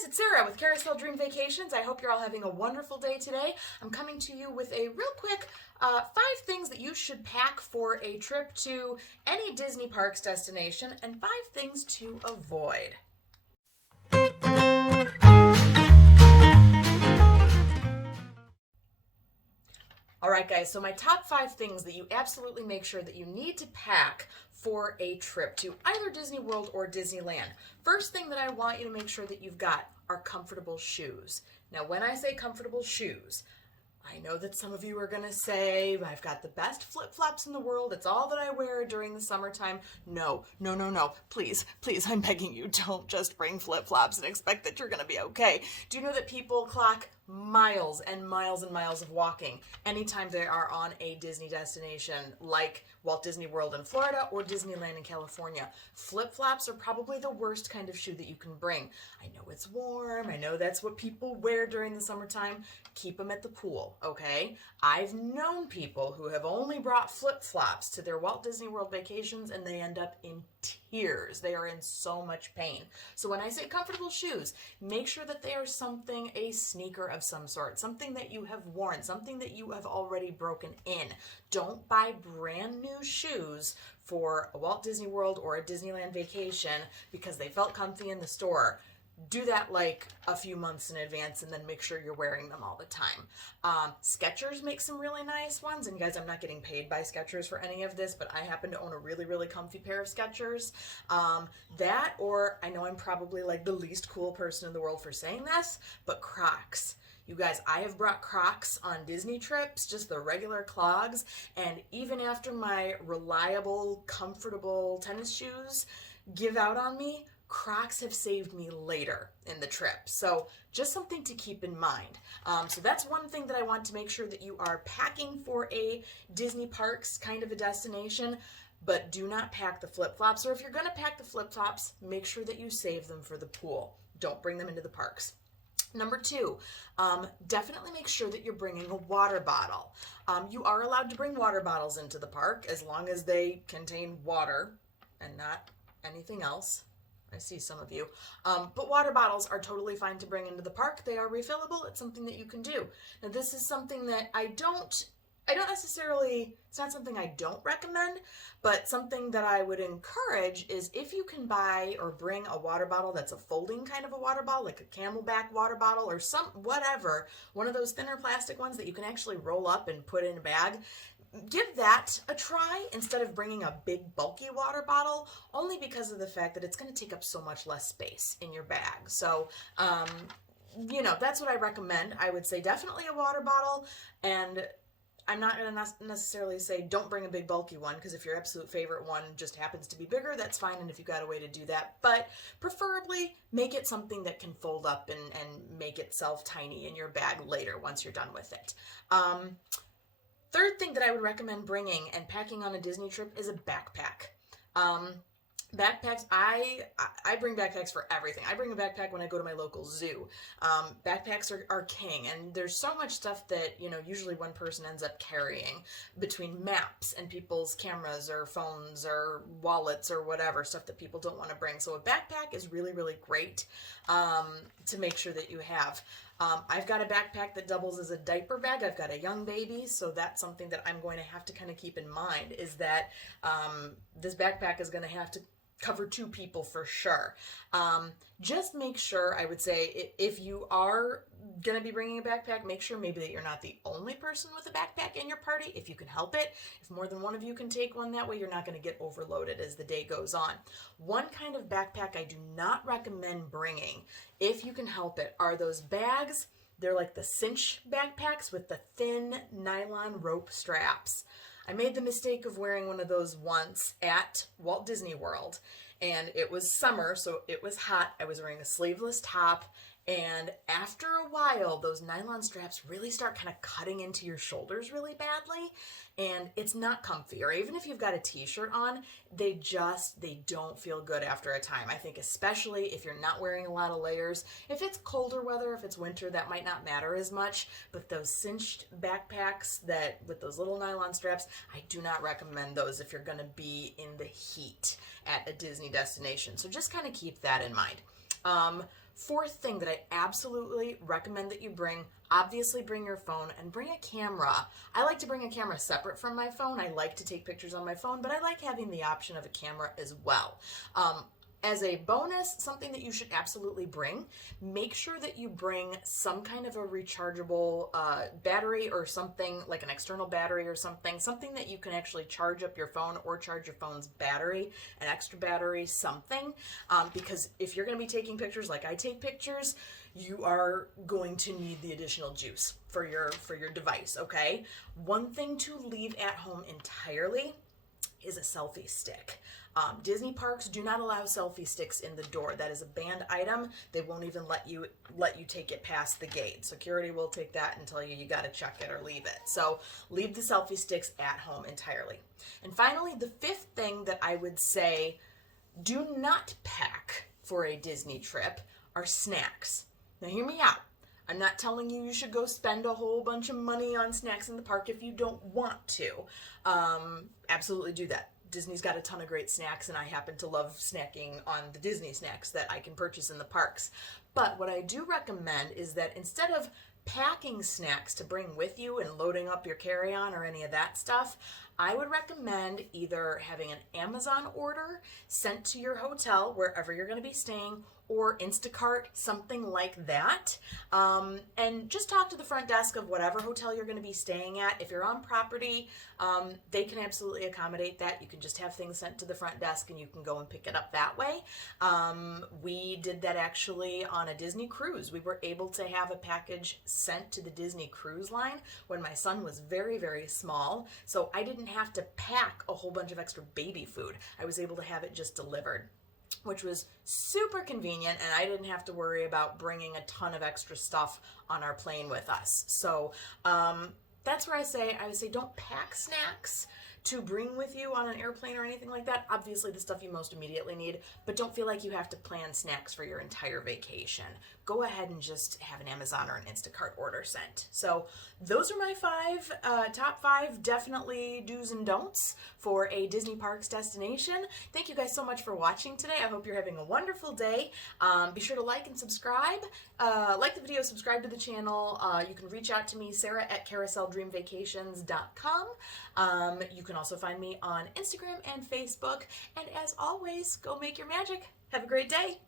guys, it's Sarah with Carousel Dream Vacations. I hope you're all having a wonderful day today. I'm coming to you with a real quick 5 things that you should pack for a trip to any Disney Parks destination and 5 things to avoid. Alright guys, so my top 5 things that you absolutely make sure that you need to pack for a trip to either Disney World or Disneyland. First thing that I want you to make sure that you've got are comfortable shoes. Now when I say comfortable shoes, I know that some of you are going to say, I've got the best flip-flops in the world, it's all that I wear during the summertime. No. Please, I'm begging you, don't just bring flip-flops and expect that you're going to be okay. Do you know that people clock miles and miles and miles of walking anytime they are on a Disney destination like Walt Disney World in Florida or Disneyland in California? Flip-flops are probably the worst kind of shoe that you can bring. I know it's warm, I know that's what people wear during the summertime. Keep them at the pool, okay? I've known people who have only brought flip-flops to their Walt Disney World vacations and they end up in tears. They are in so much pain. So when I say comfortable shoes, make sure that they are something, a sneaker of some sort, something that you have worn, something that you have already broken in. Don't buy brand new shoes for a Walt Disney World or a Disneyland vacation because they felt comfy in the store. Do that like a few months in advance and then make sure you're wearing them all the time. Skechers make some really nice ones, and guys, I'm not getting paid by Skechers for any of this, but I happen to own a really, really comfy pair of Skechers. That, or I know I'm probably like the least cool person in the world for saying this, but Crocs. You guys, I have brought Crocs on Disney trips, just the regular clogs, and even after my reliable, comfortable tennis shoes give out on me, Crocs have saved me later in the trip. So just something to keep in mind. So that's one thing that I want to make sure that you are packing for a Disney Parks kind of a destination, but do not pack the flip-flops. Or if you're going to pack the flip-flops, make sure that you save them for the pool. Don't bring them into the parks. Number 2, definitely make sure that you're bringing a water bottle. You are allowed to bring water bottles into the park as long as they contain water and not anything else. I see some of you. But water bottles are totally fine to bring into the park. They are refillable. It's something that you can do. Now, this is something that I don't necessarily, it's not something I don't recommend, but something that I would encourage is if you can buy or bring a water bottle that's a folding kind of a water bottle, like a Camelback water bottle or whatever, one of those thinner plastic ones that you can actually roll up and put in a bag. Give that a try instead of bringing a big bulky water bottle, only because of the fact that it's going to take up so much less space in your bag. So, that's what I recommend. I would say definitely a water bottle, and I'm not going to necessarily say don't bring a big bulky one, because if your absolute favorite one just happens to be bigger, that's fine, and if you've got a way to do that. But preferably make it something that can fold up and make itself tiny in your bag later once you're done with it. Third thing that I would recommend bringing and packing on a Disney trip is a backpack. Backpacks, I bring backpacks for everything. I bring a backpack when I go to my local zoo. Backpacks are king, and there's so much stuff that, usually one person ends up carrying between maps and people's cameras or phones or wallets or whatever, stuff that people don't want to bring. So a backpack is really, really great to make sure that you have. I've got a backpack that doubles as a diaper bag. I've got a young baby, so that's something that I'm going to have to kind of keep in mind, is that this backpack is going to have to cover 2 people for sure. Just make sure, I would say, if you are going to be bringing a backpack, make sure maybe that you're not the only person with a backpack in your party, if you can help it. If more than one of you can take one, that way you're not going to get overloaded as the day goes on. One kind of backpack I do not recommend bringing, if you can help it, are those bags. They're like the cinch backpacks with the thin nylon rope straps. I made the mistake of wearing one of those once at Walt Disney World, and it was summer, so it was hot. I was wearing a sleeveless top, and after a while, those nylon straps really start kind of cutting into your shoulders really badly, and it's not comfy. Or even if you've got a t-shirt on, they don't feel good after a time. I think especially if you're not wearing a lot of layers. If it's colder weather, if it's winter, that might not matter as much, but those cinched backpacks with those little nylon straps, I do not recommend those if you're going to be in the heat at a Disney destination. So just kind of keep that in mind. Fourth thing that I absolutely recommend that you bring, obviously bring your phone and bring a camera. I like to bring a camera separate from my phone. I like to take pictures on my phone, but I like having the option of a camera as well. As a bonus, something that you should absolutely bring, make sure that you bring some kind of a rechargeable battery or something like an external battery or something that you can actually charge up your phone or charge your phone's battery, an extra battery, something. Because if you're going to be taking pictures like I take pictures, you are going to need the additional juice for your device, okay? One thing to leave at home entirely is a selfie stick. Disney parks do not allow selfie sticks in the door. That is a banned item. They won't even let you take it past the gate. Security will take that and tell you got to check it or leave it. So leave the selfie sticks at home entirely. And finally, the fifth thing that I would say do not pack for a Disney trip are snacks. Now hear me out. I'm not telling you should go spend a whole bunch of money on snacks in the park if you don't want to. Absolutely do that. Disney's got a ton of great snacks, and I happen to love snacking on the Disney snacks that I can purchase in the parks. But what I do recommend is that instead of packing snacks to bring with you and loading up your carry-on or any of that stuff, I would recommend either having an Amazon order sent to your hotel, wherever you're going to be staying, or Instacart, something like that. And just talk to the front desk of whatever hotel you're going to be staying at. If you're on property, they can absolutely accommodate that. You can just have things sent to the front desk and you can go and pick it up that way. We did that actually on a Disney cruise. We were able to have a package sent to the Disney Cruise Line when my son was very, very small. So I didn't have to pack a whole bunch of extra baby food. I was able to have it just delivered, which was super convenient, and I didn't have to worry about bringing a ton of extra stuff on our plane with us. So that's where I would say don't pack snacks to bring with you on an airplane or anything like that. Obviously the stuff you most immediately need, but don't feel like you have to plan snacks for your entire vacation. Go ahead and just have an Amazon or an Instacart order sent. So those are my top five definitely do's and don'ts for a Disney Parks destination. Thank you guys so much for watching today. I hope you're having a wonderful day. Be sure to like and subscribe. Like the video, subscribe to the channel. You can reach out to me, Sarah at CarouselDreamVacations.com. You can also find me on Instagram and Facebook. And as always, go make your magic. Have a great day.